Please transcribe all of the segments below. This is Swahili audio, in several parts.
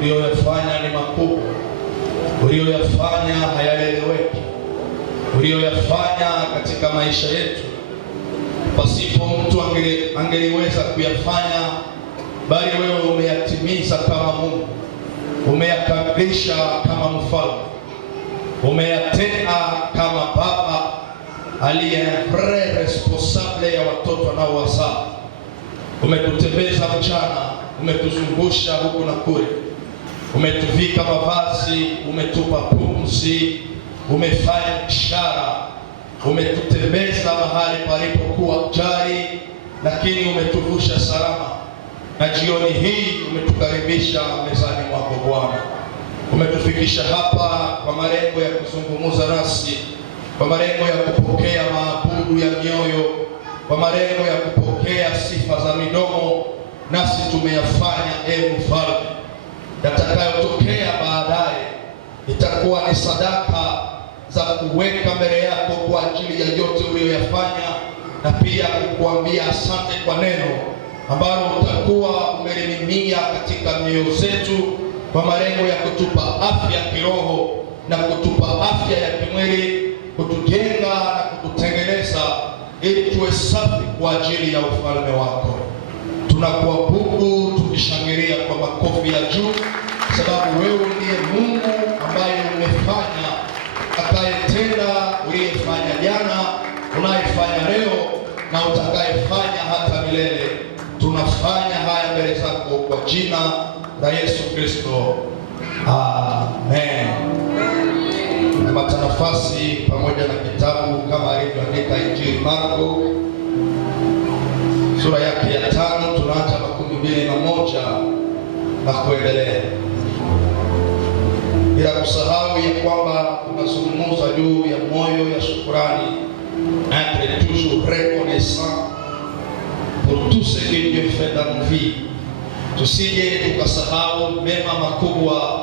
uliyoyafanya ni makubwa, uliyoyafanya hayaeleweki, uliyoyafanya katika maisha yetu pasipo mtu angeliweza kuyafanya, bali wewe umeyatimiza kama Mungu, umeyakamilisha kama mfalme, umeyatenda kama baba aliye responsable ya watoto anaowazaa. Umetutembeza mchana, umetuzungusha huku na kule, umetuvika mavazi, umetupa pumzi, umefanya ishara, umetutembeza mahali palipokuwa jari, lakini umetuvusha salama. Na jioni hii umetukaribisha mezani mwako Bwana. Umetufikisha hapa kwa malengo ya kuzungumza nasi, kwa malengo ya kupokea maabudu ya mioyo, kwa malengo ya kupokea sifa za midomo, nasi tumeyafanya. Mfalme, yatakayotokea baadaye itakuwa ni sadaka za kuweka mbele yako kwa ajili ya yote uliyoyafanya, na pia kukuambia asante kwa neno ambalo utakuwa umelimimia katika mioyo zetu kwa malengo ya kutupa afya kiroho na kutupa afya ya kimwili, kutujenga na kututengeneza ili tuwe safi kwa ajili ya ufalme wako. Tunakuabudu tukishangilia kwa makofi ya juu, sababu wewe ndiye Mungu ambaye umefanya, atakayetenda, uliyefanya jana, unayefanya leo na utakayefanya hata milele. Tunafanya haya mbele zako kwa jina la Yesu Kristo, amen. Napata nafasi pamoja na kitabu kama alivyoandika Injili Marko sura yake ya 5, tunaanza 21 na kuendelea, bila kusahau ya kwamba tunazungumza juu ya moyo ya shukrani, être toujours reconnaissant pour tout ce que Dieu fait dans nos vies. tusije tukasahau mema makubwa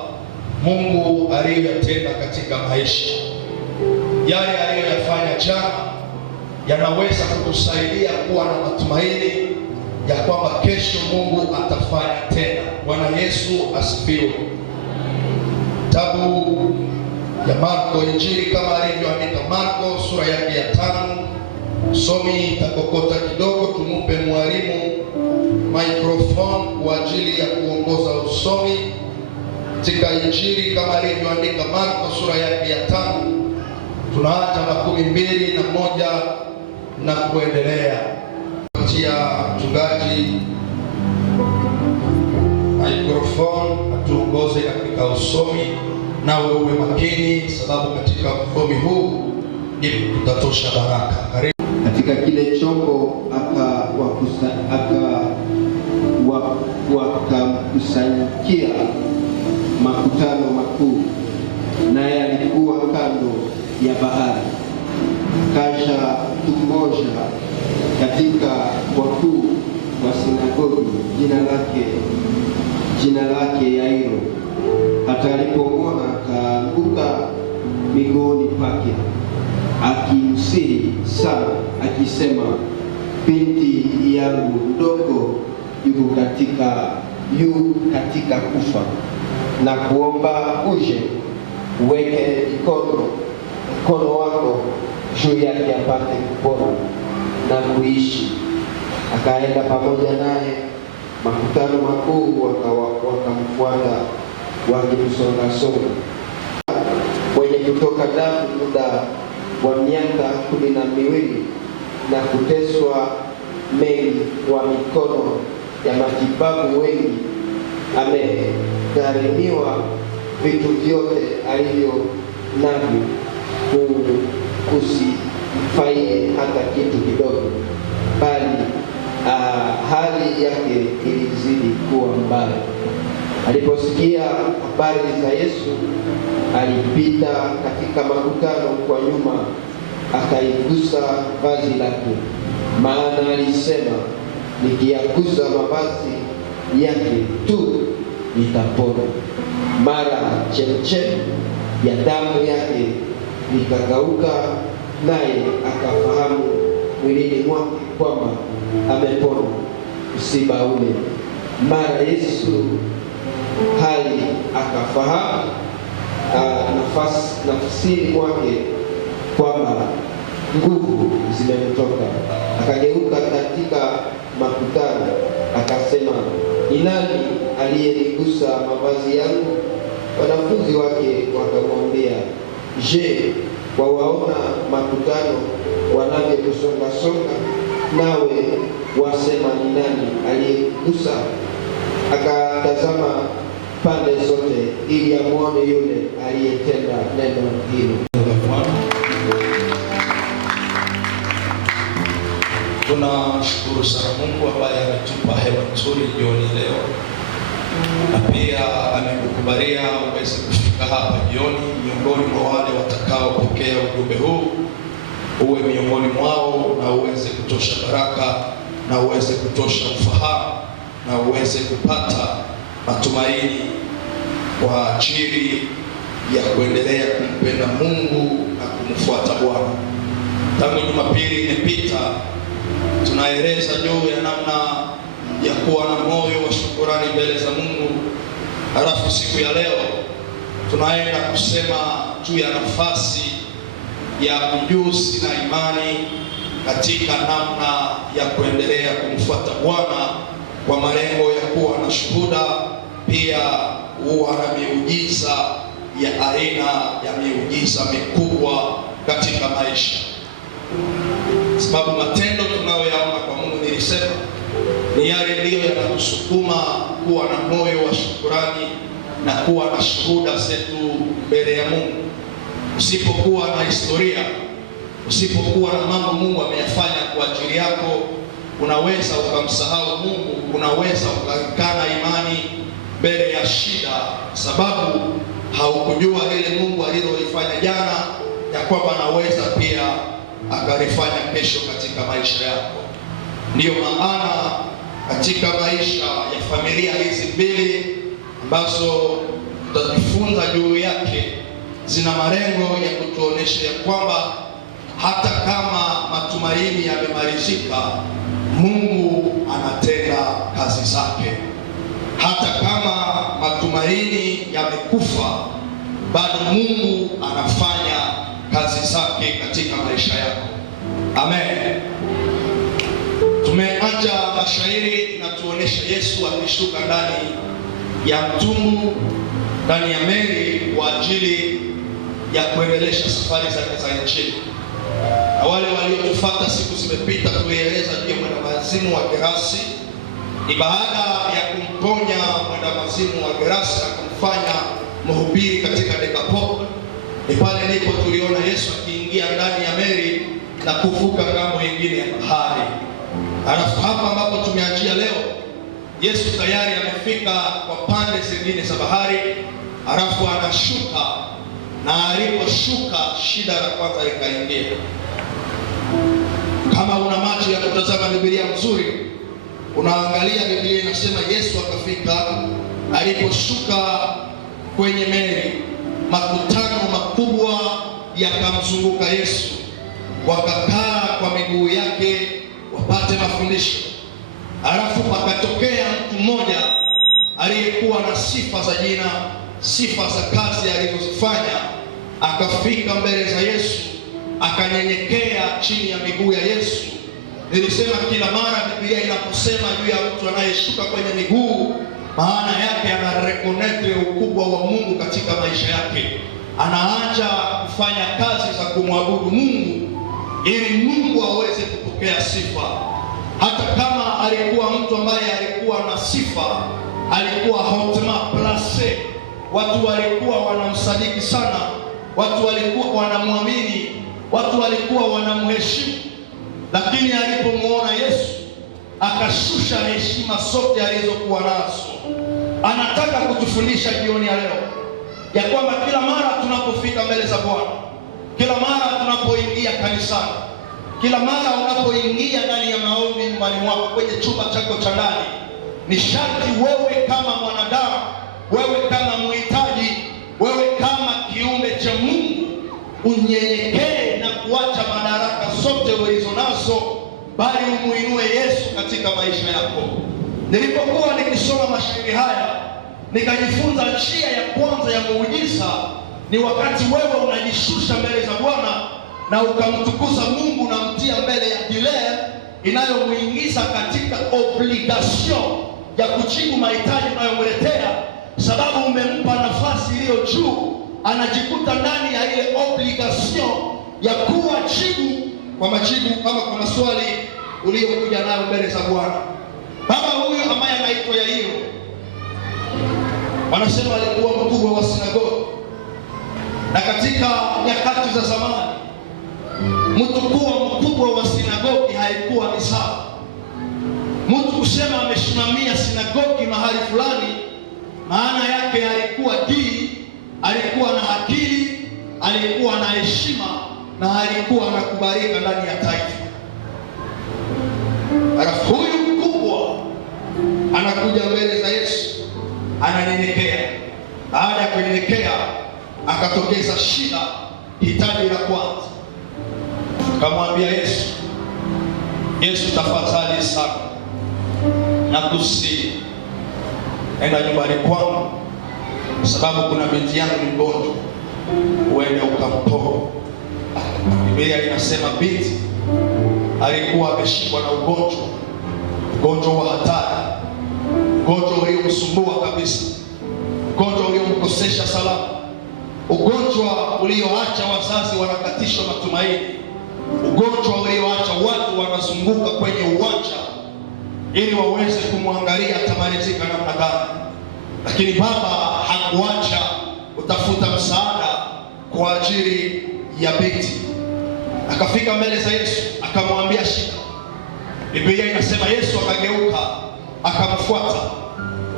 Mungu aliyotenda katika maisha. Yale aliyoyafanya jana yanaweza kutusaidia kuwa na matumaini ya kwamba kesho Mungu atafanya tena. Bwana Yesu asifiwe. Kitabu ya Marko, Injili kama alivyoandika Marko sura yake ya 5. Somi takokota kidogo, tumupe mwalimu microphone kwa ajili ya kuongoza usomi katika Injili kama alivyoandika Marko sura yake ya 5. Tunaanza na 21 na kuendelea. Tia mchungaji microphone atuongoze katika usomi, nawe uwe makini sababu katika usomi huu ndipo tutatosha baraka. Karibu. Katika kile chombo wakamkusanyikia makutano makuu, naye alikuwa kando ya bahari. Kaja mtu mmoja katika wakuu wa sinagogi, jina lake Yairo. Hata alipomwona akaanguka miguuni pake, akimsihi sana akisema, binti yangu mdogo yu katika kufa, na kuomba uje uweke mkono wako juu yake apate kupona na kuishi. Akaenda pamoja naye, makutano makuu wakamfuata wakimsonga. Wenye kutoka damu muda wa miaka 12 na kuteswa mengi, wa mikono ya matibabu wengi, amegharimiwa vitu vyote alivyo navyo, kusifaidi hata kitu kidogo, bali hali yake ilizidi kuwa mbaya. Aliposikia habari za Yesu, alipita katika makutano kwa nyuma, akaigusa vazi lake, maana alisema, nikiyagusa mavazi yake tu nitapona. Mara chemchemi ya damu yake ikakauka, naye akafahamu mwilini mwake kwamba amepona msiba ule. Mara Yesu hali akafahamu nafsini mwake kwamba nguvu zimemtoka, akageuka katika makutano akasema, ni nani aliyenigusa mavazi yangu? Wanafunzi wake wakamwambia, je, wawaona makutano wanavyokusonga, nawe wasema ni nani aliyegusa? Akatazama pande zote ili amwone yule aliyetenda neno hilo. Tunashukuru sana Mungu ambaye ametupa hewa nzuri jioni leo, na pia amekukubalia uweze kufika hapa jioni. Miongoni mwa wale watakaopokea ujumbe huu, uwe miongoni mwao na uweze kutosha baraka na uweze kutosha ufahamu na uweze kupata matumaini kwa ajili ya kuendelea kumpenda Mungu na kumfuata Bwana. Tangu Jumapili imepita tunaeleza juu ya namna ya kuwa na moyo wa shukrani mbele za Mungu. Halafu siku ya leo tunaenda kusema juu ya nafasi ya ujuzi na imani katika namna ya kuendelea kumfuata Bwana kwa malengo ya kuwa na shuhuda, pia huwa na miujiza ya aina ya miujiza mikubwa katika maisha. Sababu matendo tunayoyaona kwa Mungu, nilisema, ni yale ndiyo yanatusukuma kuwa na moyo wa shukrani na kuwa na shuhuda zetu mbele ya Mungu. Usipokuwa na historia, usipokuwa na mambo Mungu ameyafanya kwa ajili yako, unaweza ukamsahau Mungu, unaweza ukakana imani mbele ya shida, sababu haukujua ile Mungu alilolifanya jana ya kwamba anaweza pia akalifanya kesho katika maisha yako. Ndiyo maana katika maisha ya familia hizi mbili ambazo tutajifunza juu yake zina malengo ya kutuonesha ya kwamba hata kama matumaini yamemalizika, Mungu anatenda kazi zake. Hata kama matumaini yamekufa, bado Mungu anafanya kazi zake katika maisha yako. Amen. Tumeanza mashairi inatuonesha Yesu akishuka ndani ya mtumbu, ndani ya meli kwa ajili ya kuendelesha safari zake za nchini. Na wale waliotufuata siku zimepita, tulieleza juu ya mwendamazimu wa Gerasi. Ni baada ya kumponya mwendamazimu wa Gerasi na kumfanya mhubiri katika Dekapoli, ni pale ndipo tuliona Yesu akiingia ndani ya meli na kuvuka ng'ambo nyingine ya bahari. Alafu hapa ambapo tumeanzia leo, Yesu tayari amefika kwa pande zingine za bahari, alafu anashuka, na aliposhuka shida la kwanza ikaingia. Kama una macho ya kutazama Biblia mzuri, unaangalia Biblia inasema Yesu akafika, aliposhuka kwenye meli, makutano makubwa yakamzunguka Yesu, wakakaa kwa miguu yake wapate mafundisho. Alafu pakatokea mtu mmoja aliyekuwa na sifa za jina, sifa za kazi alizozifanya, akafika mbele za Yesu, akanyenyekea chini ya miguu ya Yesu. Nilisema kila mara Biblia inaposema juu ya mtu anayeshuka kwenye miguu, maana yake anareconnect ukubwa wa Mungu katika maisha yake. Anaanza kufanya kazi za kumwabudu Mungu ili Mungu aweze kupokea sifa. Hata kama alikuwa mtu ambaye alikuwa na sifa, alikuwa hautement place, watu walikuwa wanamsadiki sana, watu walikuwa wanamwamini, watu walikuwa wanamheshimu. Lakini alipomuona Yesu, akashusha heshima zote alizokuwa nazo. Anataka kutufundisha jioni ya leo ya kwamba kila mara tunapofika mbele za Bwana, kila mara tunapoingia kanisani, kila mara unapoingia ndani ya maombi nyumbani mwako, kwenye chumba chako cha ndani, ni sharti wewe kama mwanadamu, wewe kama mhitaji, wewe kama kiumbe cha Mungu, unyenyekee na kuacha madaraka zote ulizo nazo, bali umuinue Yesu katika maisha yako. Nilipokuwa nikisoma mashairi haya, nikajifunza njia ya kwanza ya muujiza ni wakati wewe unajishusha mbele za Bwana na ukamtukuza Mungu na mtia mbele ya kile inayomuingiza katika obligation ya kujibu mahitaji unayomletea, sababu umempa nafasi iliyo juu. Anajikuta ndani ya ile obligation ya kuwa jibu kwa majibu. Kama kuna swali uliokuja nayo mbele za Bwana, baba huyu ambaye anaitwa Yairo, wanasema alikuwa mkubwa wa sinagogi, na katika nyakati za zamani mtu kuwa mkubwa wa sinagogi haikuwa ni sawa. Mtu kusema amesimamia sinagogi mahali fulani, maana yake alikuwa dini, alikuwa na akili, alikuwa na heshima, na alikuwa anakubalika ndani ya taifa. Alafu huyu mkubwa anakuja mbele za Yesu, ananyenyekea. Baada ya kunyenyekea, akatokeza shida, hitaji la kwanza. Akamwambia Yesu, Yesu tafadhali sana, nakusihi enda nyumbani kwangu, sababu kuna binti yangu ni mgonjwa, uende ukampoe. Biblia inasema binti alikuwa ameshikwa na ugonjwa wa hatari, ugonjwa uliomsumbua kabisa, ugonjwa uliomkosesha salama, ugonjwa ulioacha wazazi wanakatishwa matumaini, ugonjwa ulioacha watu wanazunguka kwenye uwanja ili waweze kumwangalia atamalizika namna gani. Lakini baba hakuacha kutafuta msaada kwa ajili ya binti. Akafika mbele za Yesu, akamwambia shida. Biblia inasema Yesu akageuka akamfuata,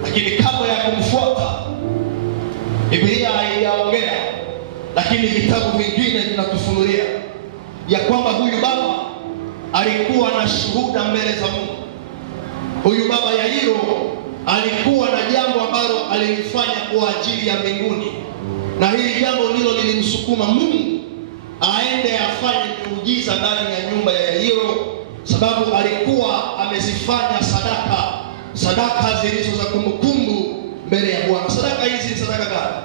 lakini kabla ya kumfuata, Biblia haijaongea, lakini vitabu vingine vinatufunulia ya kwamba huyu baba alikuwa na shuhuda mbele za Mungu. Huyu baba Yairo alikuwa na jambo ambalo alilifanya kwa ajili ya mbinguni, na hili jambo ndilo lilimsukuma Mungu aende afanye muujiza ndani ya nyumba ya Yairo, sababu alikuwa amezifanya sadaka zilizo za kumbukumbu mbele ya Bwana. Sadaka hizi ni sadaka gani?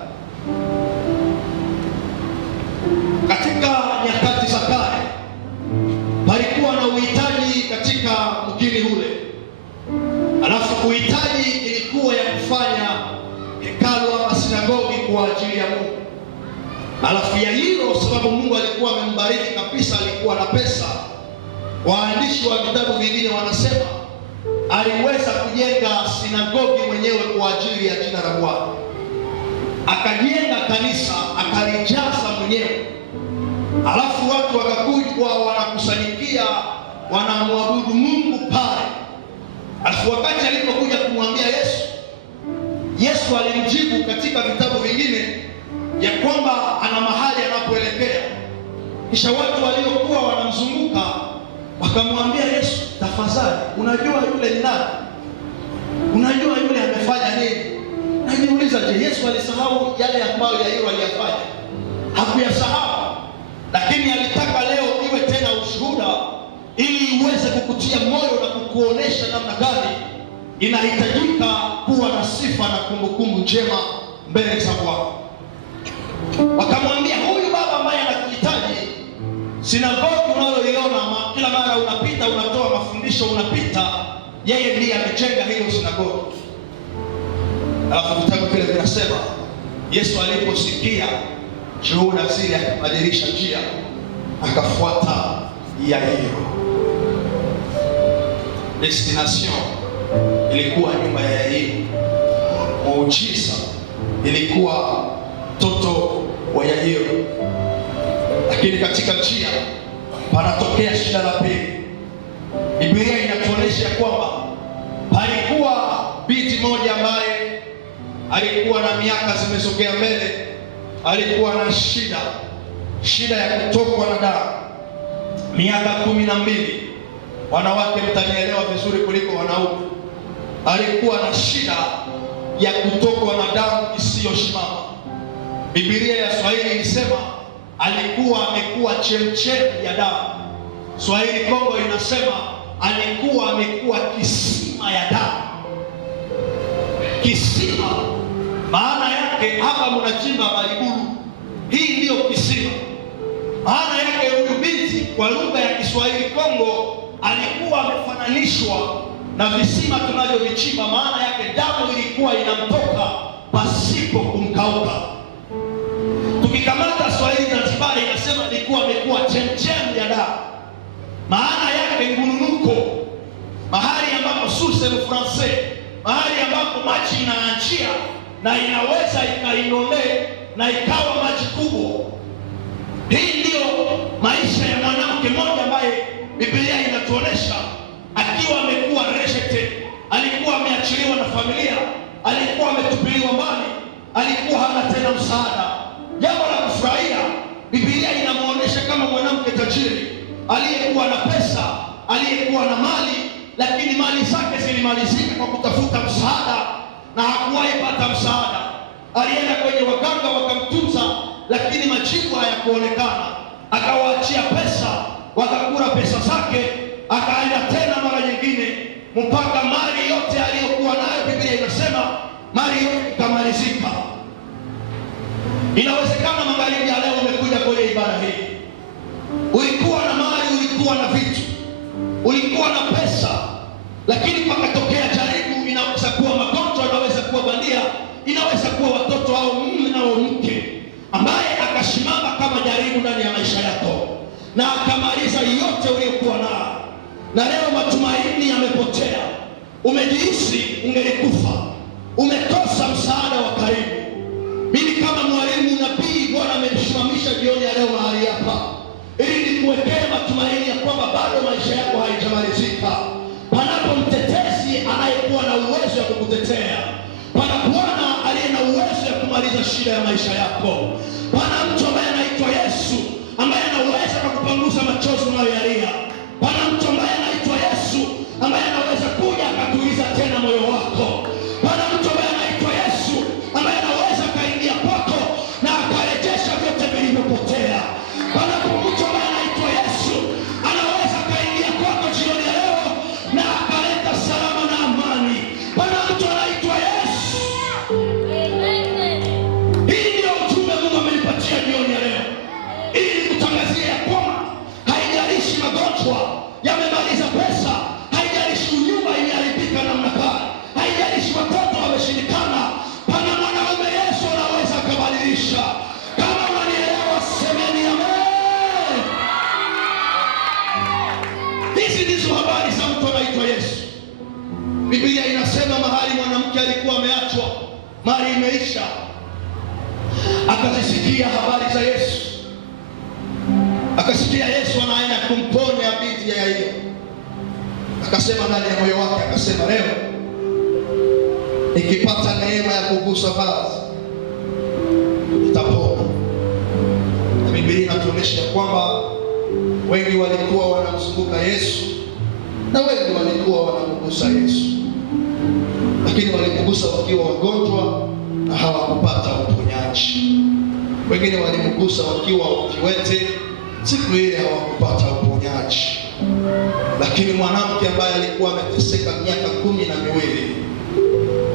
Katika nyakati za kale palikuwa na uhitaji katika mgini ule, alafu uhitaji ilikuwa ya kufanya hekalu ama sinagogi kwa ajili ya Mungu. Alafu Yairo, sababu Mungu alikuwa amembariki kabisa, alikuwa na pesa, waandishi wa vitabu vingine wanasema aliweza kujenga sinagogi mwenyewe kwa ajili ya jina la Bwana. Akajenga kanisa, akalijaza mwenyewe. Alafu watu wakakuja wanakusanyikia, wanamwabudu Mungu pale. Alafu wakati alipokuja kumwambia Yesu alimjibu katika vitabu vingine ya kwamba ana mahali anapoelekea. Kisha watu waliokuwa wanamzunguka wakamwambia Yesu, tafadhali, unajua yule ni nani? Unajua yule amefanya nini? Najiuliza, je, Yesu alisahau yale ambayo Yairo aliyafanya? Hakuyasahau, lakini alitaka leo iwe tena ushuhuda, ili iweze kukutia moyo na kukuonesha namna gani inahitajika kuwa na sifa na kumbukumbu njema mbele za Bwana. Wakamwambia, huyu baba ambaye anakuhitaji, sinagogi unaloiona kila mara unapita, unatoa mafundisho, unapita, yeye ndiye amejenga hilo sinagogi. Alafu vitabu vile vinasema Yesu aliposikia shuhuda zile akabadilisha njia, akafuata Yairo. Destination ilikuwa nyumba ya Yairo, muujiza ilikuwa mtoto wa Yairo. Lakini katika njia panatokea shida la pili. Biblia inatuonyesha kwamba palikuwa binti moja ambaye alikuwa na miaka zimesogea mbele, alikuwa na shida ya kutokwa na damu, miaka 12. Wanawake mtanielewa vizuri kuliko wanaume. Alikuwa na shida ya kutokwa na damu isiyoshimama. Biblia ya Swahili ilisema alikuwa amekuwa chemchemi ya damu. Swahili Kongo inasema alikuwa amekuwa kisima ya damu. Kisima maana yake hapa mnachimba mariburu, hii ndiyo kisima. Maana yake huyu binti kwa lugha ya Kiswahili Kongo alikuwa amefananishwa na visima tunavyovichimba. Maana yake damu ilikuwa inamtoka pasipo kumkauka. Tukikamata Swahili Zanzibar inasema alikuwa amekuwa chemchemi ya damu. Maana yake ngununuko, mahali ambapo source mu français, mahali ambapo maji inaachia na inaweza ikainonee na ikawa maji kubwa. Hii ndiyo maisha ya mwanamke mmoja ambaye Biblia inatuonesha akiwa amekuwa rejete, alikuwa ameachiliwa na familia, alikuwa ametupiliwa mbali, alikuwa hana tena msaada. Jambo la kufurahia, Biblia inamuonesha kama mwanamke tajiri aliyekuwa na pesa, aliyekuwa na mali, lakini mali zake zilimalizika kwa kutafuta msaada na hakuwahi pata msaada. Alienda kwenye waganga wakamtunza, lakini majibu hayakuonekana. Akawaachia pesa, wakakula pesa zake, akaenda tena mara nyingine, mpaka mali yote aliyokuwa nayo, Biblia inasema mali yote ikamalizika. Inawezekana magharibi ya leo umekuja kwenye ibada hii, ulikuwa na mali, ulikuwa na vitu, ulikuwa na pesa, lakini pakatokea jaribu. Inaweza kuwa magonjwa, inaweza kuwa bandia, inaweza kuwa watoto au mume au mke ambaye akasimama kama jaribu ndani ya maisha yako na akamaliza yote uliyokuwa nayo, na leo matumaini yamepotea. Umejihisi ungelikufa, umekosa msaada wa karibu. Mimi kama mwalimu nabii, Bwana amenisimamisha jioni ya leo mahali hapa ili nikuwekee matumaini ya kwamba bado maisha yako haijamalizika. Panapo mtetezi anayekuwa na uwezo wa kukutetea, pana Bwana aliye na uwezo wa kumaliza shida ya maisha yako. Pana mtu ambaye anaitwa Yesu ambaye anaweza kukupangusa machozi unayoyalia. Pana mtu ambaye anaitwa Yesu ambaye anaweza kuja akatuliza ameachwa, mali imeisha. Akazisikia habari za Yesu, akasikia Yesu anaenda kumponya binti ya Yairo. Akasema ndani ya moyo wake, akasema leo nikipata neema ya kugusa vazi nitapona. Na Biblia inatuonyesha kwamba wengi walikuwa wanamzunguka Yesu na wengi walikuwa wanamgusa Yesu, lakini walimgusa wakiwa wagonjwa na hawakupata uponyaji. Wengine walimgusa wakiwa viwete, siku ile hawakupata uponyaji. Lakini mwanamke ambaye alikuwa ameteseka miaka 12,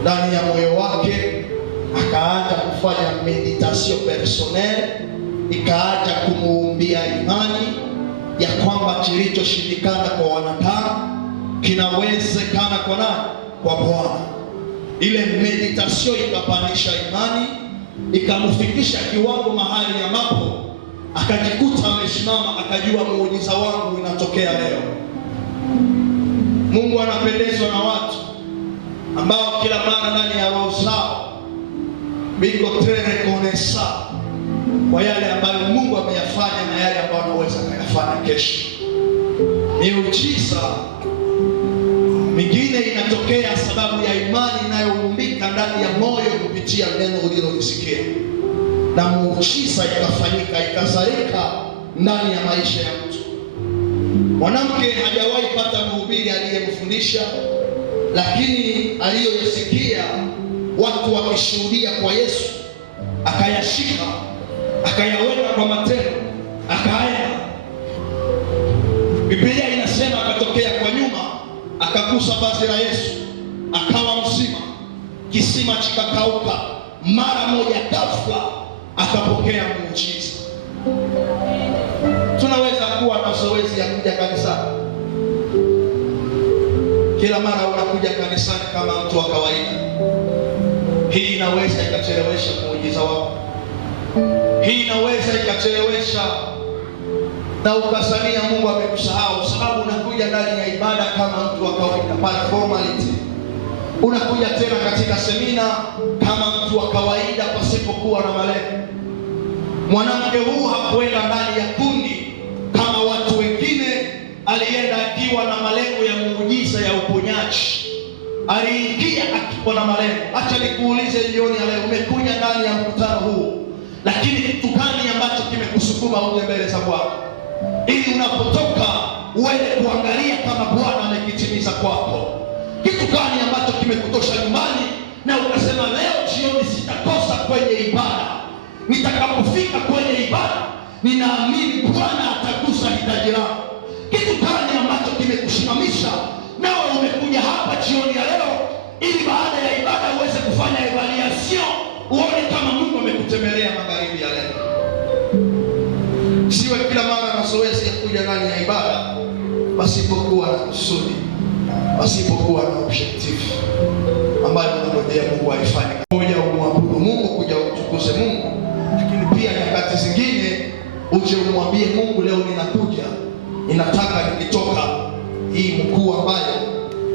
ndani ya moyo wake akaanza kufanya meditation personnel, ikaanza kumuumbia imani ya kwamba kilichoshindikana kwa wanadamu kinawezekana kwa nani? Kwa Bwana. Ile meditation ikapandisha imani, ikamfikisha kiwango mahali ambapo akajikuta amesimama, akajua muujiza wangu inatokea leo. Mungu anapendezwa na watu ambao kila mara ndani ya roho zao biko reconnaissant kwa yale ambayo Mungu ameyafanya na yale ambayo anaweza kuyafanya kesho. Miujiza mingine inatokea sababu ya imani inayoumbika ndani ya moyo kupitia neno ulilolisikia, na muujiza ikafanyika, ikazalika ndani ya maisha ya mtu. Mwanamke hajawahi pata mhubiri aliyemfundisha, lakini aliyoyasikia watu wakishuhudia kwa Yesu, akayashika, akayaweka kwa matendo, akaenda. Biblia inasema akatokea kwa nyuma, akagusa vazi la Yesu, akawa mzima, kisima kikakauka mara moja, ghafla akapokea muujiza. Tunaweza kuwa na zoezi ya kuja kanisani. Kila mara unakuja kanisani kama mtu wa kawaida. Hii inaweza ikachelewesha muujiza wako. Hii inaweza ikachelewesha na ukasania Mungu amekusahau, sababu unakuja ndani ya ibada kama mtu wa kawaida, by formality. Unakuja tena katika semina kama mtu wa kawaida pasipokuwa na malengo. Mwanamke huu hakuenda ndani ya kundi kama watu wengine, alienda akiwa na malengo ya muujiza ya uponyaji. Aliingia akiwa na malengo. Acha nikuulize jioni ya leo, umekuja ndani ya mkutano huu, lakini kitu gani ambacho kimekusukuma uje mbele za Bwana? Ili unapotoka uende kuangalia kama Bwana amekitimiza kwako. Kitu gani ambacho kimekutosha nyumbani na ukasema leo jioni sitakosa kwenye ibada? Nitakapofika kwenye ibada ninaamini Bwana atagusa hitaji langu. Kitu gani ambacho kimekusimamisha nawe umekuja hapa jioni ya leo ili baada ya ibada uweze kufanya evaluation, uone kama Mungu amekutembelea magharibi ya leo? Siwe kila mara na zoezi ya kuja ndani ya ibada pasipokuwa na kusudi, pasipokuwa na objective ambayo unangojea Mungu aifanye. Kuja umwabudu Mungu, kuja umtukuze Mungu, lakini pia nyakati zingine uje umwambie Mungu, leo ninakuja, ninataka nikitoka hii mkuu ambayo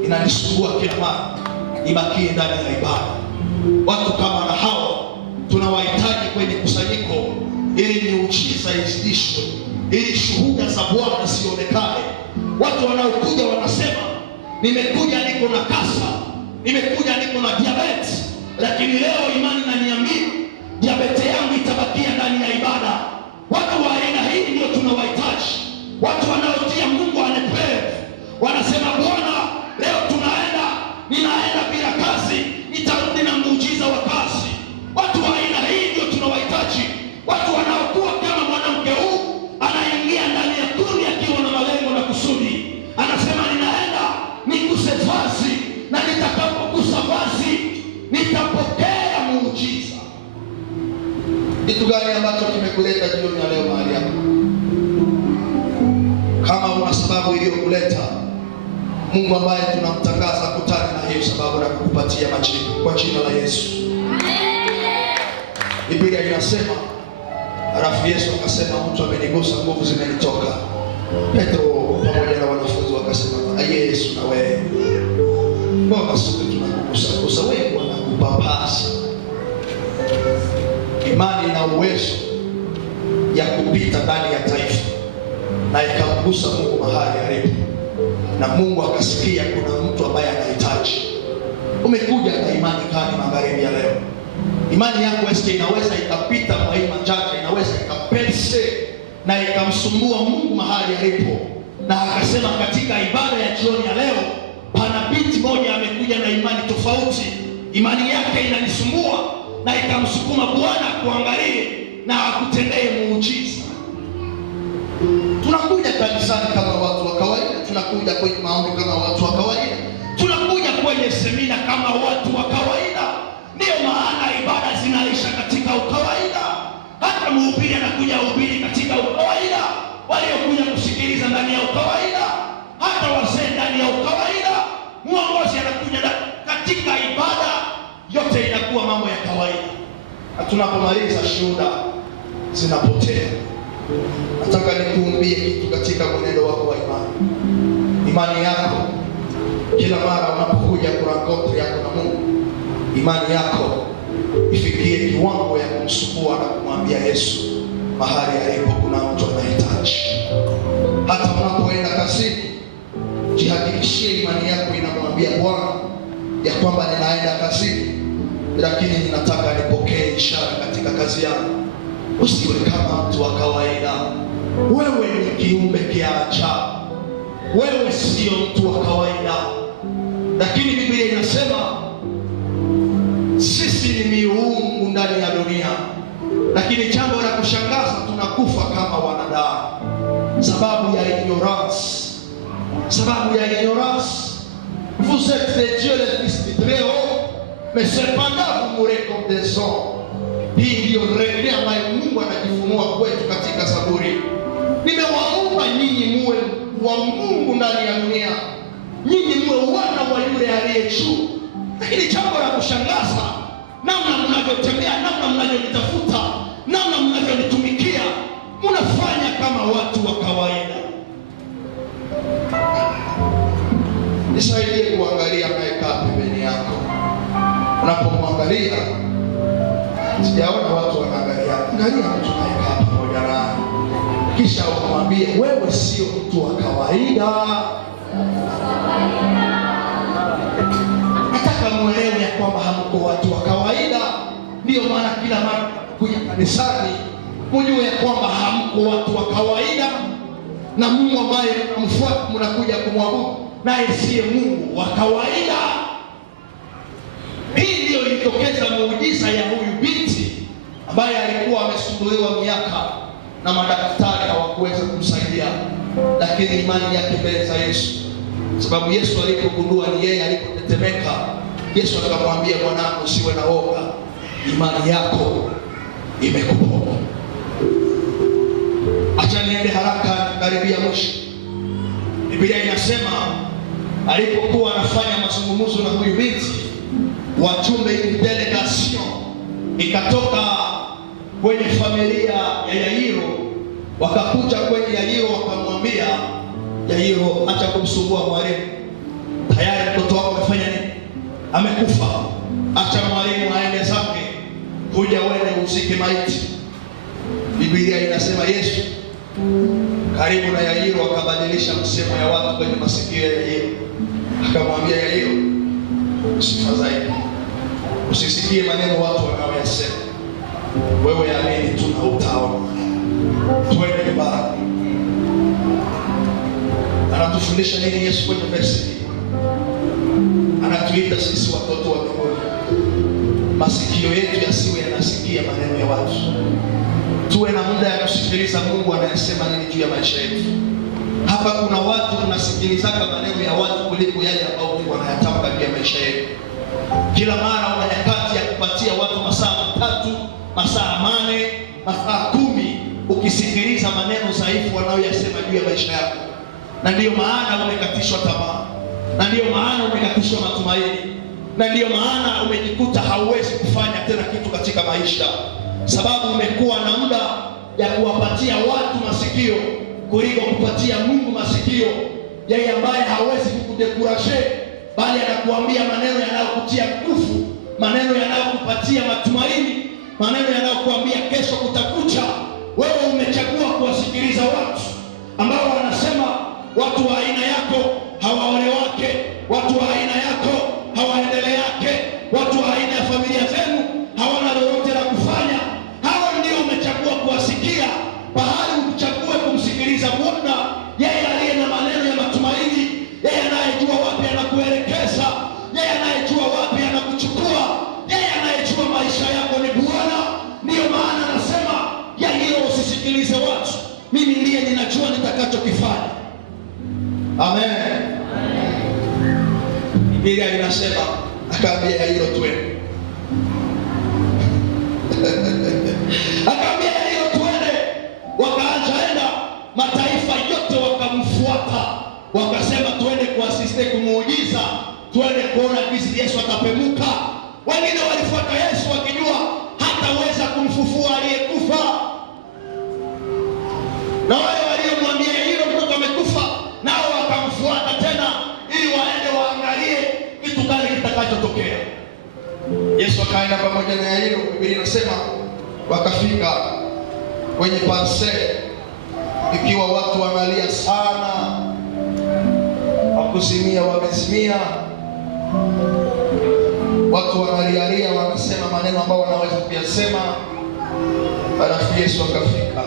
inanisumbua kila mara ibakie ndani ya ibada. Watu kama na hao tunawahitaji kwenye kusanyiko, ili miujiza izidishwe, ili shuhuda za Bwana zionekane. Watu wanaokuja wanasema, nimekuja niko na kasa, nimekuja niko na diabetes, lakini leo imani inaniambia diabetes yangu itabakia ndani ya ibada. Watu wa aina hii ndio tunawahitaji, watu wanaotia Mungu anepewe, wanasema Bwana, leo ninaenda bila kazi, nitarudi na muujiza wa kazi. Watu wa aina hii ndio tunawahitaji, watu wanaokuwa kama mwanamke huu, anaingia ndani ya kundi akiwa na malengo na kusudi. Anasema ninaenda niguse vazi, na nitakapogusa vazi nitapokea muujiza. Kitu gani ambacho kimekuleta jioni ya leo mahali hapa? Kama una sababu iliyokuleta, Mungu ambaye tunamtangaza kutana na hiyo sababu na kukupatia majibu kwa jina la Yesu. Biblia inasema, halafu Yesu akasema, mtu amenigusa, nguvu zimenitoka. Petro pamoja na wanafunzi wakasema, Yesu na wewe mbona sote tunakugusa wewe, wanakupa Imani ina uwezo ya kupita ndani ya taifa na ikamgusa Mungu mahali alipo, na Mungu akasikia kuna mtu ambaye anahitaji. Umekuja na imani kani magharibi ya leo? Imani yako inaweza ikapita kwa hii manjanja, inaweza ikapese na ikamsumbua Mungu mahali alipo. Na akasema katika ibada ya jioni ya leo, pana binti moja amekuja na imani tofauti. Imani yake inanisumbua na ikamsukuma Bwana kuangalie na akutendee muujiza. Tunakuja kanisani kama watu wa kawaida, tunakuja kwenye maombi kama watu wa kawaida, tunakuja kwenye semina kama watu wa kawaida. Ndio maana ibada zinaisha katika ukawaida. Hata mhubiri anakuja hubiri katika ukawaida, waliokuja kusikiliza ndani ya ukawaida, hata wazee ndani ya ukawaida, mwongozi anakuja katika ibada. Yote inakuwa mambo ya kawaida, na tunapomaliza shuhuda zinapotea. Nataka nikuambie kitu katika mwenendo wako wa imani. Imani yako kila mara unapokuja kurakoti yako na Mungu, imani yako ifikie kiwango ya kumsumbua na kumwambia Yesu mahali alipo kuna mtu anahitaji. Hata unapoenda kazini, jihakikishie imani yako inamwambia Bwana ya kwamba ninaenda kazini, lakini ninataka nipokee ishara katika kazi yangu. Usiwe kama mtu wa kawaida. Wewe ni kiumbe cha ajabu. Wewe sio mtu wa kawaida. Lakini Biblia inasema sisi ni miungu ndani ya dunia, lakini jambo la kushangaza tunakufa kama wanadamu sababu ya ignorance. Sababu ya ignorance. Vous êtes des dieux les fils du Très-Haut, mais cependant vous mourrez comme des hommes. Hii ndiyo rejea ambayo Mungu anajifunua kwetu katika Zaburi. Nimewaumba nyinyi muwe wa Mungu ndani ya dunia, nyinyi muwe wana wa yule aliye juu. Lakini jambo la kushangaza, namna mnavyotembea, namna mnavyonitafuta, namna mnavyonitumikia, mnafanya kama watu wa kawaida. Nisaidie kuangalia anayekaa pembeni yako. Unapomwangalia, sijaona watu wanaangalia, angalia mtu anayekaa pamoja naye, kisha umwambie wewe sio mtu wa kawaida. Nataka muelewe ya kwamba hamko watu wa kawaida. Ndiyo maana kila mara kuja kanisani mjue ya kwamba hamko watu wa kawaida, na Mungu ambaye mnafuata mnakuja kumwabudu naye siye Mungu wa kawaida. Hii ndiyo ilitokeza muujiza ya huyu binti ambaye alikuwa amesumbuliwa miaka na madaktari hawakuweza kumsaidia, lakini imani yake mbele za Yesu, sababu Yesu alipogundua ni yeye, alipotetemeka, Yesu akamwambia, mwanangu, usiwe na woga, imani yako imekuponya. Acha niende haraka, karibia mwisho. Biblia inasema alipokuwa anafanya mazungumzo na huyu binti, wajumbe ili delegation ikatoka kwenye familia ya Yairo, wakakuja kwenye Yairo, wakamwambia Yairo, acha kumsumbua mwalimu, tayari mtoto wako amefanya nini? Amekufa. Acha mwalimu aende zake, kuja wewe uzike maiti. Biblia inasema Yesu karibu na Yairo akabadilisha msemo ya watu kwenye masikio ya Yairo, akamwambia Yairo, usifadhaike, usisikie maneno watu wanaoyasema, wewe amini tu na utaona. Twende nyumbani. Anatufundisha nini Yesu kwenye verse hii? Anatuita sisi watoto wa Mungu, masikio yetu yasiwe yanasikia maneno ya watu. Tuwe na muda ya kusikiliza Mungu anayesema nini juu ya maisha yetu. Hapa kuna watu tunasikilizaka maneno ya watu kuliko yale ambayo Mungu anayatamka juu ya maisha yetu. Kila mara una nyakati ya kupatia watu masaa 3, masaa 8, masaa 10 ukisikiliza maneno dhaifu wanayoyasema juu ya maisha yako. Na ndiyo maana umekatishwa tamaa, na ndiyo maana umekatishwa matumaini, na ndiyo maana umejikuta hauwezi kufanya tena kitu katika maisha, sababu umekuwa na muda ya kuwapatia watu masikio kuliko kupatia Mungu masikio, yeye ambaye hawezi kukudekuraje, bali anakuambia maneno yanayokutia nguvu, maneno yanayokupatia matumaini, maneno yanayokuambia kesho kutakucha. Wewe umechagua kuwasikiliza watu ambao wanasema watu wa aina yako hawaolewake, watu wa aina yako hawaendeleake, watu wa aina ya familia zenu hawana lolote la kufanya. Hao ndio umechagua kuwasikia, bahali uchague kumsikiliza Bwana, yeye aliye na maneno ya matumaini, yeye anayejua wapi anakuelekeza, yeye anayejua wapi anakuchukua, yeye anayejua maisha yako ni Bwana. Ndiyo maana nasema ya hilo usisikilize watu, mimi ndiye ninajua nitakachokifanya. Amen. Biblia inasema akaambia Yairo twende. Akaambia Yairo twende. Wakaanza enda, mataifa yote wakamfuata. Wakasema twende kuasiste kumuujiza, twende kuona jinsi Yesu atapemuka. Wengine walifuata Yesu wakijua hataweza kumfufua aliyekufa. Na wale waliomwambia Yairo mtoto amekufa, nao wakamfuata tena ili waende waangalie kitu gani kitakachotokea. Yesu akaenda pamoja na Yairo. Biblia inasema wakafika kwenye pansel, ikiwa watu wanalia sana, wakuzimia wamezimia, watu wanalialia, wanasema maneno ambayo wanaweza kuyasema. Halafu Yesu akafika.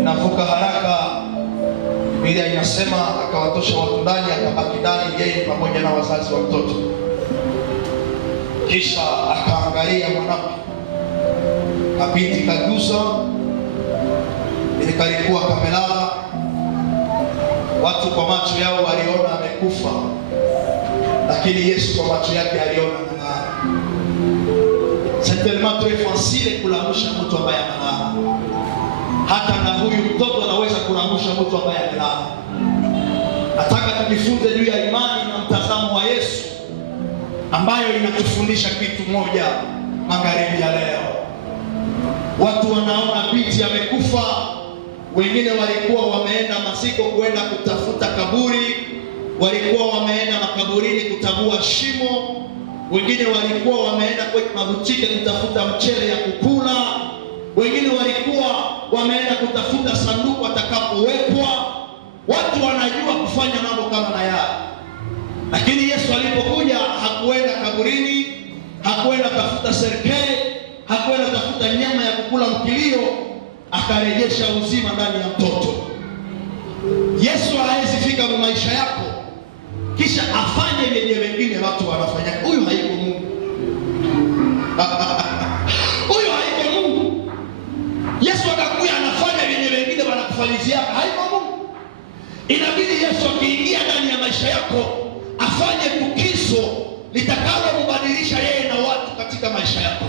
Inavuka haraka, Biblia inasema akawatosha watu ndani, akabaki ndani yeye pamoja na wazazi wa mtoto. Kisha akaangalia mwanamke, kabinti kagusa, kalikuwa kamelala. Watu kwa macho yao waliona amekufa, lakini Yesu kwa macho yake aliona analala. C'est tellement très facile kulamusha mtu ambaye analala. Hata na huyu mtoto anaweza kulamusha mtu ambaye analala. Nataka tujifunze juu ya imani na mtazamo wa Yesu, ambayo inatufundisha kitu moja magharibi ya leo. Watu wanaona binti amekufa, wengine walikuwa wameenda maziko kuenda kutafuta kaburi, walikuwa wameenda makaburini kutabua shimo, wengine walikuwa wameenda kwenye mabutike kutafuta mchele ya kukula, wengine walikuwa wameenda kutafuta sanduku atakapowekwa. Watu wanajua kufanya mambo kama na yale. Lakini Yesu alipokuja hakuenda kaburini, hakuenda tafuta serikali, hakuenda tafuta nyama ya kukula mkilio, akarejesha uzima ndani ya mtoto. Yesu hawezi fika kwa maisha yako kisha afanye yenye wengine watu wanafanya. Huyu haiko Mungu. Huyu haiko Mungu. Yesu akakuja anafanya yenye wengine wanakufanyizia, haiko Mungu. Inabidi Yesu akiingia ndani ya maisha yako afanye tukizo litakalo mbadilisha yeye na watu katika maisha yako.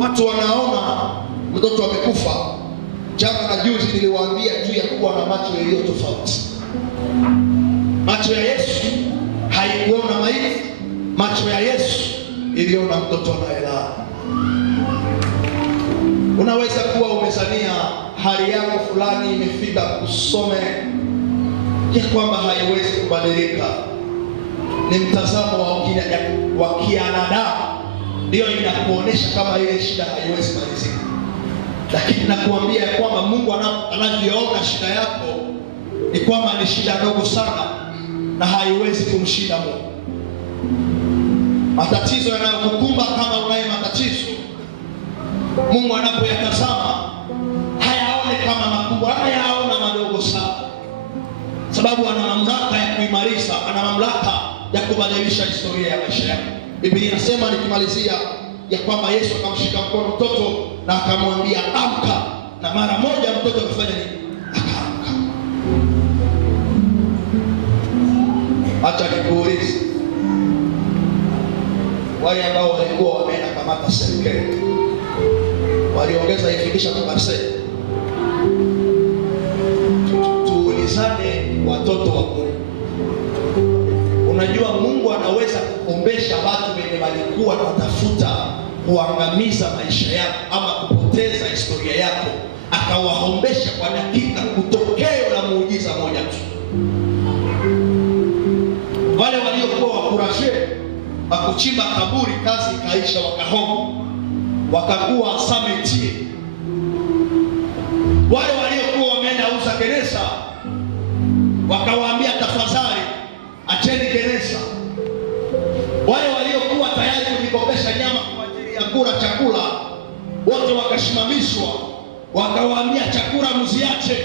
Watu wanaona mtoto amekufa. Jana na juzi niliwaambia juu ya kuwa na macho yaliyo tofauti. Macho ya Yesu haikuona maiti, macho ya Yesu iliona mtoto anayelala. Unaweza kuwa umezania hali yako fulani imefika kusome ya kwamba haiwezi kubadilika. Ni mtazamo wa kianadamu ndio inakuonesha kama ile shida haiwezi kumalizika. Lakini nakuambia ya kwamba Mungu anavyoona shida yako ni kwamba ni shida ndogo sana na haiwezi kumshinda Mungu. Matatizo yanayokukumba, kama unaye matatizo, Mungu anapoyatazama hayaone kama makubwa, hayaona madogo sana, sababu ana mamlaka ya kuimarisha, ana mamlaka ya kubadilisha historia ya maisha yako. Biblia inasema, nikimalizia, ya kwamba Yesu akamshika mkono mtoto na akamwambia amka, na mara moja mtoto akafanya nini? Akaamka. Acha nikuulize, wale ambao walikuwa wameenda kamata serikali waliongeza ifikisha kwa parcel. Tuulizane watoto wa Mungu. Unajua Mungu anaweza kukombesha watu wenye walikuwa wanatafuta kuangamiza maisha yako ama kupoteza historia yako, akawaombesha kwa dakika kutokeo la muujiza moja tu. Wale waliokuwa wakurashe wakuchimba kaburi, kazi ikaisha, wakahoma, wakakuwa sametie. Wale waliokuwa wameenda uza gereza wakawaambia, tafadhali acheni gereza. Wale waliokuwa tayari kujikopesha nyama kwa ajili ya kula chakula wote wakasimamishwa, wakawaambia, chakula mziache.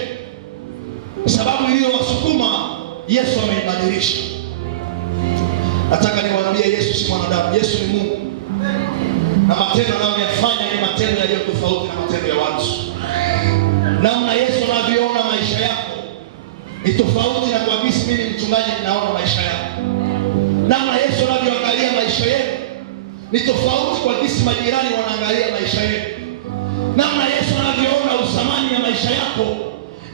Sababu iliyowasukuma Yesu ameibadilisha. Nataka niwaambie, Yesu si mwanadamu, Yesu ni Mungu, na matendo anayoyafanya ni matendo yaliyo tofauti na matendo ya watu. Namna Yesu anavyoona maisha yako ni tofauti na kwa jinsi mimi mchungaji ninaona maisha yako. Namna Yesu anavyoangalia maisha yenu ni tofauti kwa jinsi majirani wanaangalia maisha yenu. Namna Yesu anavyoona usamani ya maisha yako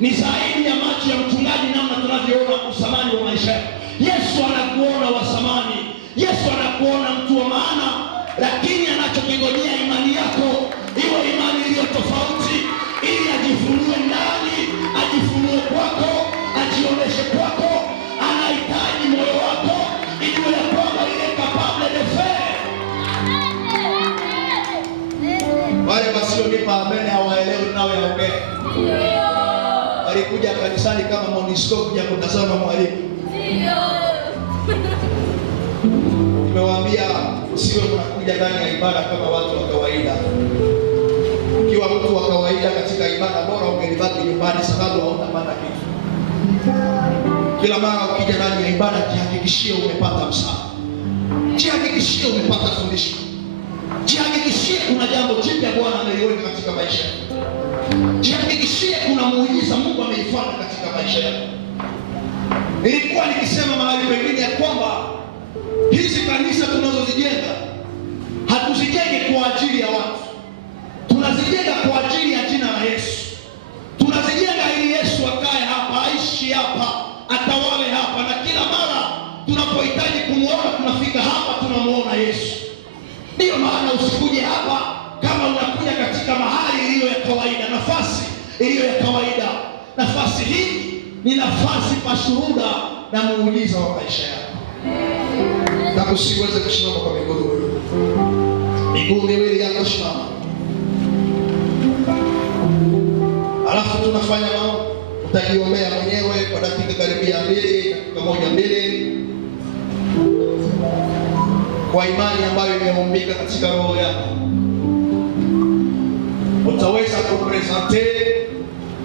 ni zaidi ya macho ya mchungaji namna tunavyoona usamani wa maisha yako. Yesu anakuona wa thamani. Yesu anakuona mtu wa maana, lakini anachokingojea imani yako iwe imani iliyo tofauti, ili ajifunue ndani, ajifunue kwako, ajioneshe kwako. Anahitaji moyo wako ili ya kwamba ile capable de faire. Wale wasionipa amen hawaelewi ninayoyaongea. Walikuja kanisani kama Monisco kuja kutazama mwalimu. Nimewaambia usiwe unakuja ndani ya ibada kama watu wa kawaida. Ukiwa mtu wa kawaida katika ibada, bora ungelibaki nyumbani, sababu hautapata kitu. Kila mara ukija ndani ya ibada, jihakikishie umepata msaada, jihakikishie umepata fundisho, jihakikishie kuna jambo jipya Bwana ameliweka katika maisha yako, jihakikishie kuna muujiza Mungu ameifanya katika maisha yako. Nilikuwa nikisema mahali pengine ya kwamba hizi kanisa tunazozijenga hatuzijenge kwa ajili ya watu, tunazijenga kwa ajili ya jina la Yesu. Tunazijenga ili Yesu akae hapa, aishi hapa, atawale hapa, na kila mara tunapohitaji kumuona tunafika hapa, tunamuona Yesu. Ndiyo maana usikuje hapa kama unakuja katika mahali iliyo ya kawaida, nafasi iliyo ya kawaida. Nafasi hii ni nafasi pa shuhuda na muujiza wa maisha yako. Na usiweze kusimama kwa miguu miwili yako, simama. Alafu tunafanya maombi, utajiombea mwenyewe kwa dakika karibia 2, dakika 1-2, kwa imani ambayo imeumbika katika roho yako. Utaweza kupresente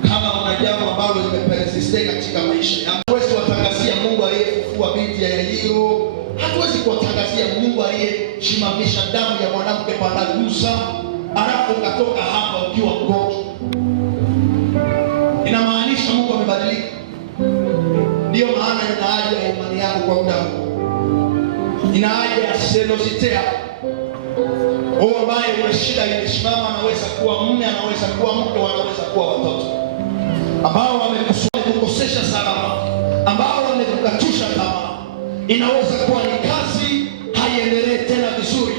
kama una jambo ambalo limeperesiste katika maisha yako. Hatuwezi kuwatangazia Mungu aliyefufua binti ya Yairo, hatuwezi kuwatangazia Mungu aliyeshimamisha damu ya mwanamke Panagusa, alafu ukatoka hapa ukiwa mgonjwa. Inamaanisha Mungu amebadilika. Ndiyo maana ina haja ya imani yako kwa muda huu, ina haja ya senositea. Wewe ambaye una shida imesimama, anaweza kuwa mume, anaweza kuwa mke, anaweza kuwa watoto ambao wamekukosesha salama, ambao wamekukatisha tamaa. Inaweza kuwa ni kazi haiendelee tena vizuri,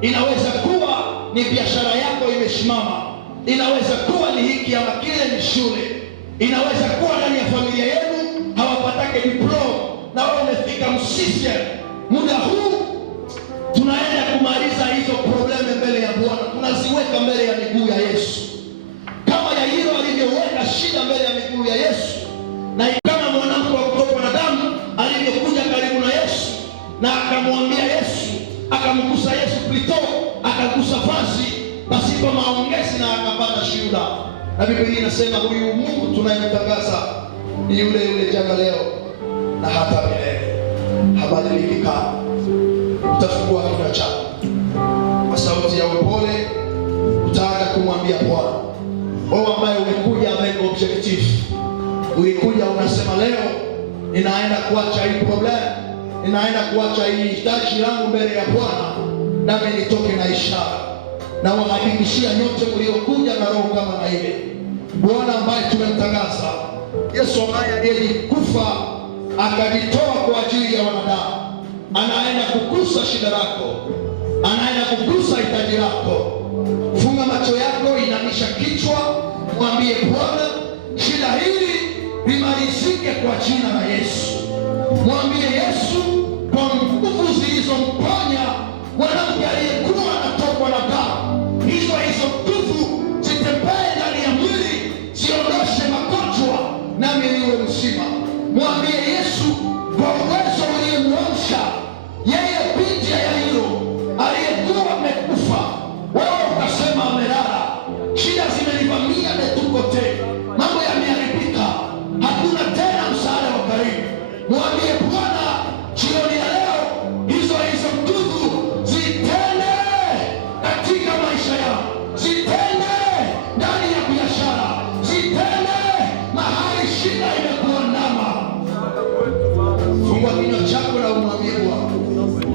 inaweza kuwa ni biashara yako imesimama, inaweza kuwa ni hiki ama kile, ni shule, inaweza kuwa ndani ya familia yenu hawapatake diploma na wao umefika msishe. Muda huu tunaenda kumaliza hizo probleme mbele ya Bwana, tunaziweka mbele ya miguu ya Yesu, kama Yairo alivyoweka shida mbele ya miguu ya Yesu, na kama mwanamke wa kutokwa na damu alivyokuja karibu na Yesu na akamwambia Yesu, akamgusa Yesu Kristo, akagusa vazi pasipo maongezi na akapata shuhuda. Na Biblia inasema huyu Mungu tunayemtangaza ni yule yule jana, leo na hata milele, habadiliki kamwe. Utafungua kinywa chako kwa sauti ya upole, utaanza kumwambia Bwana. Wewe ambaye umekuja avec objectif, ulikuja unasema leo ninaenda kuacha hii problem, ninaenda kuacha hii hitaji langu mbele ya Bwana, nami nitoke na ishara. Na wahakikishia nyote mliokuja na roho kama na ile, Bwana ambaye tumemtangaza, Yesu ambaye aliyekufa akajitoa kwa ajili ya wanadamu, anaenda kugusa shida lako, anaenda kugusa hitaji lako. Funga macho yako, inamisha kichwa, mwambie Bwana, shida hili limalizike kwa jina la Yesu. Mwambie Yesu, kwa nguvu zilizomponya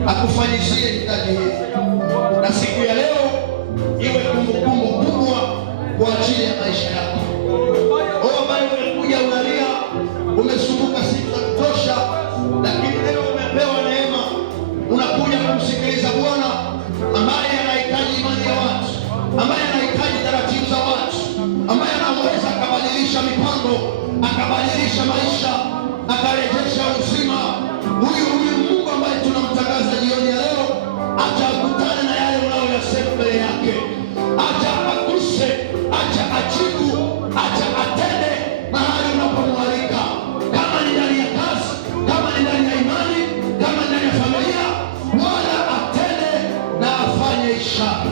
akufanyizie hitaji hili, na siku ya leo iwe kumbukumbu kubwa kwa ajili ya maisha yako. Wewe ambaye umekuja unalia, umesumbuka siku za kutosha, lakini leo umepewa neema, unakuja kumsikiliza Bwana ambaye anahitaji imani ya watu, ambaye anahitaji taratibu za watu, ambaye anaweza akabadilisha mipango, akabadilisha maisha, akarejesha uzima. Huyu Mungu ambaye tunamtangaza jioni ya leo, acha akutane na yale unayoyasema mbele yake, acha akuse, acha ajibu, acha atende mahali unapomwalika, kama ni ndani ya kazi, kama ni ndani ya imani, kama ni ndani ya familia. Bwana atende na afanye ishara.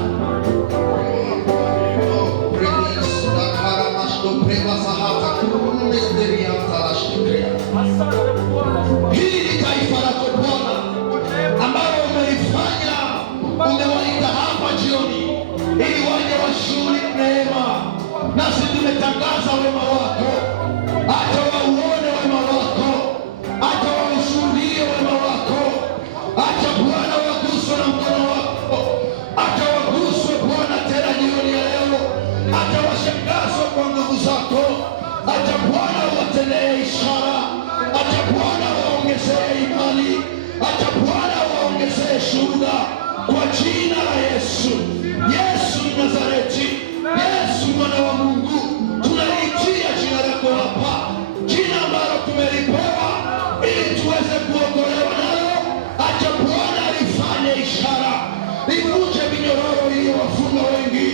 Hili ni taifa lako Bwana, ambalo umelifanya, umewaita hapa jioni ili waje washuhudie neema, nasi tumetangaza wema wako. Acha wauone wema wako, acha waushuhudie wema wako. Acha Bwana waguswe na mkono wako, acha waguswe Bwana tena jioni ya leo, acha washangazwe kwa nguvu zako. Acha Bwana watendee ishara, acha Bwana waongezee imani, acha Bwana waongezee shuhuda kwa jina la Yesu. Yesu Nazareti, Yesu mwana wa Mungu, tunaliitia jina lako hapa, jina ambalo tumelipewa ili tuweze kuokolewa nalo. Acha Bwana lifanye ishara, livunje minyororo iliyowafunga wengi,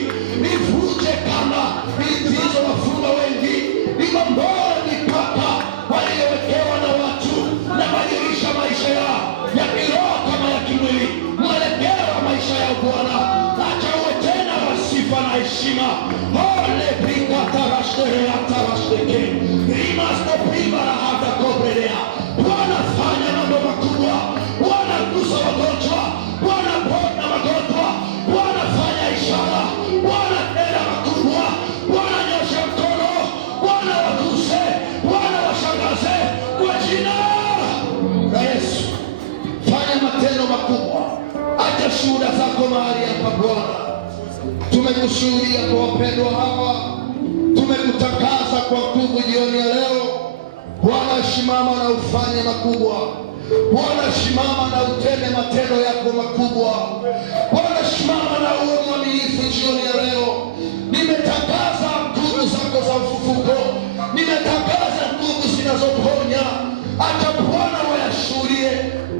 livunje kamba zilizowafunga wengi, libomboe mipaka waliowekewa na watu, na badilisha maisha yao ya kiroho kama ya kimwili, mwelekeo wa maisha ya Bwana. Acha uwe tena wa sifa na heshima. Ole brika tarashterea tarashteke rimasto prima na hata kobelea. Bwana fanya mambo makubwa, Bwana gusa wagonjwa, Bwana ponya magonjwa, Bwana fanya ishara, Bwana tenda makubwa, Bwana nyosha mkono, Bwana waguse, Bwana washangaze kwa jina la Yesu. Fanya matendo makubwa, acha shuhuda zako mahali hapa Bwana. Tumekushuhudia kwa wapendwa hawa, tumekutangaza kwa nguvu jioni ya leo. Bwana simama na ufanye makubwa, Bwana simama na utende matendo yako makubwa, Bwana simama na uwe mwaminifu jioni ya leo. Nimetangaza nguvu zako za ufufuko, nimetangaza nguvu zinazoponya. Acha Bwana wayashuhudie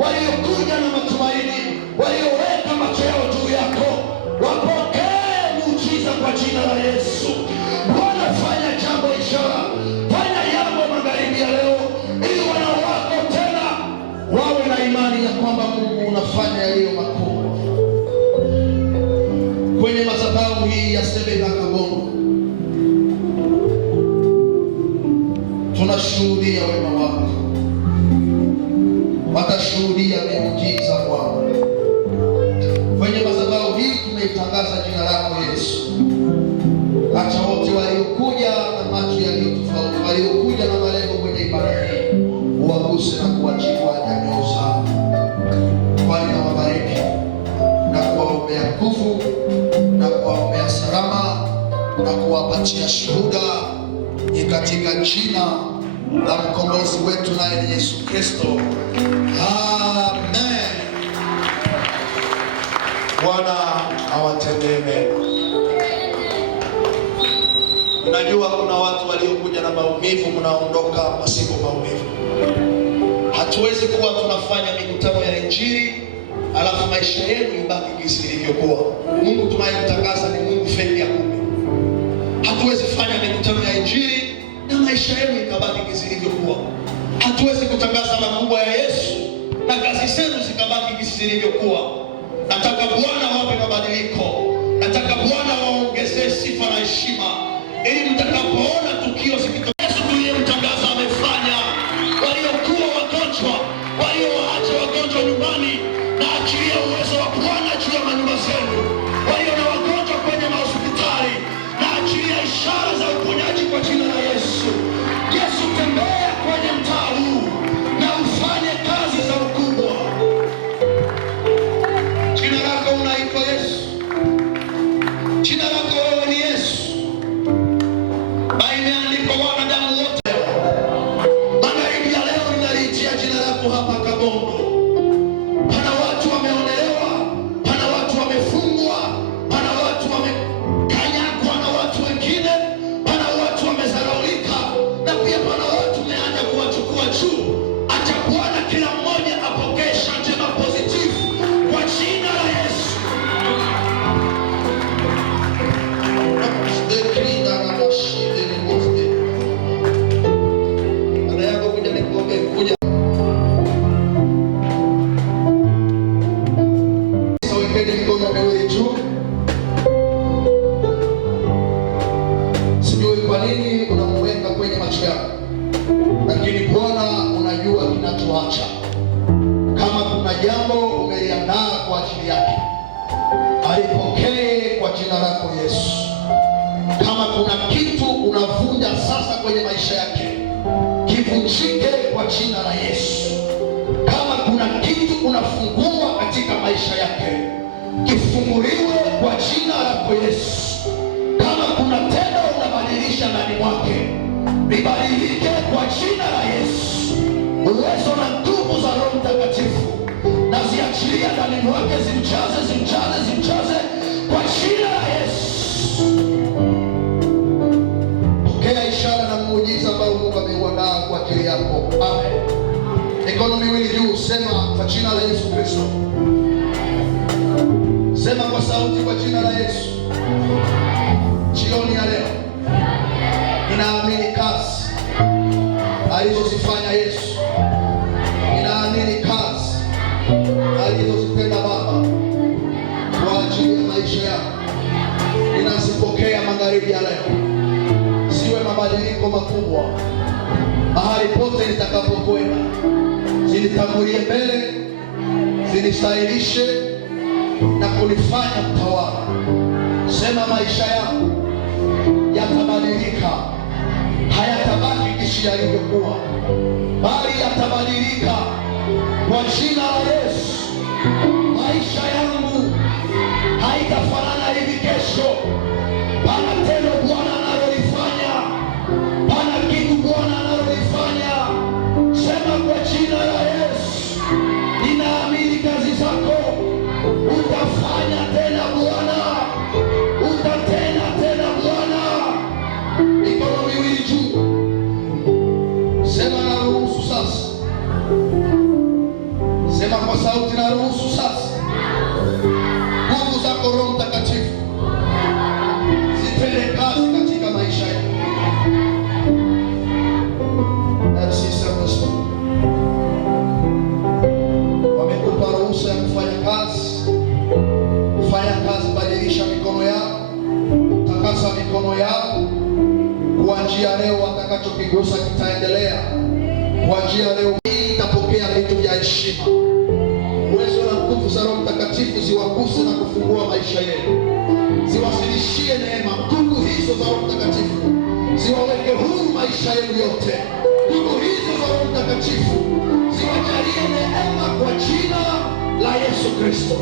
waliokuja na matumaini, walioweka macho yao juu yako, wapokee muujiza kwa jina la Yesu. Bwana fanya jambo ishara, fanya jambo magharibi ya leo, ili wana wako tena wawe na imani ya kwamba Mungu unafanya yaliyo makubwa. Kwenye madhabahu hii ya Sebeka Kabondo tunashuhudia wema wako, watashuhudia miujiza Bwana. Kwenye madhabahu hii tumeitangaza jina lako Yesu. Acha wote waliokuja na macho yaliyo tofauti, waliokuja na malengo kwenye ibada hii, uwaguse na kuwajibu haja zao. Bwana wabariki na kuwaombea nguvu na kuwaombea salama na kuwapatia shuhuda, ni katika jina la mkombozi wetu naye ni Yesu Kristo. Amen. Bwana awatendee mema. Unajua kuna watu waliokuja na maumivu, mnaondoka pasipo maumivu. Hatuwezi kuwa tunafanya mikutano ya Injili alafu maisha yenu ibaki jinsi ilivyokuwa. Mungu tunayemtangaza ni Mungu feki ya kumbe. Hatuwezi fanya mikutano ya Injili na maisha yenu ikabaki jinsi ilivyokuwa. Hatuwezi kutangaza makubwa ya Yesu na kazi zenu zikabaki jinsi zilivyokuwa. Nataka Bwana wape mabadiliko. Nataka Bwana waongezee sifa na heshima, ili mtakapoona tukio zikitokea, Yesu tuliyemtangaza amefanya. Waliokuwa wagonjwa, waliowaacha wagonjwa nyumbani, na achilia uwezo wa Bwana juu ya manyumba zenu. Walio na wagonjwa kwenye mahospitali, na achilia ishara za uponyaji kwa jina la Yesu. Yesu, tembea kwenye mtaa huu na ufanye kazi za ukubwa. Wekeni mikono miwili juu. Sijui kwa nini unamweka kwenye macho yako, lakini Bwana unajua kinachoacha. Kama kuna jambo umeliandaa kwa ajili yake, alipokee kwa jina lako Yesu. Kama kuna kitu unavunja sasa kwenye maisha yake, kivunjike kwa jina la Yesu. Kama kuna kitu unafungua katika maisha yake, kifunguliwe kwa jina lako Yesu. Kama kuna tendo unabadilisha ndani mwake, libadilike kwa jina la Yesu. Uwezo na nguvu za Roho Mtakatifu na ziachilia ndani mwake, zimjaze kwa jina la Yesu. Pokea ishara na muujiza ambao Mungu ameuandaa kwa ajili yako. Amen. Mikono miwili juu, sema kwa jina la Yesu Kristo. Sema kwa sauti, kwa jina la Yesu. Jioni ya leo ninaamini kazi alizozifanya Yesu, ninaamini kazi alizozitenda Baba kwa ajili ya maisha yako, ninazipokea magharibi ya leo. Siwe mabadiliko makubwa mahali pote nitakapokwenda, zinitangulie mbele, zinistahilishe na kunifanya mtawala. Sema maisha yangu yatabadilika, hayatabaki jinsi yalivyokuwa, bali yatabadilika kwa jina la Yesu. Maisha yangu haitafanana hivi kesho. Pana tendo Bwana analolifanya, pana kitu Bwana analolifanya. Sema kwa jina la Yesu, ninaamini kazi zako utafanya tena Bwana, utatenda tena Bwana. Mikono miwili juu, sema naruhusu sasa. Sema kwa sauti, naruhusu sasa nguvu zako Roho Mtakatifu zitende kazi katika maisha yetu. Wamekupa ruhusa ya kufanya kazi. Fanya kazi, badilisha mikono yako, takasa mikono yako. Kuanzia leo watakachokigusa kitaendelea. Kuanzia leo itapokea vitu vya heshima. Uwezo na nguvu za Roho Mtakatifu ziwaguse na kufungua maisha yenu, ziwasilishie neema. Nguvu hizo za Roho Mtakatifu ziwaweke huru maisha yenu yote. Nguvu hizo za Roho Mtakatifu ziwajalie neema kwa jina la Yesu Kristo.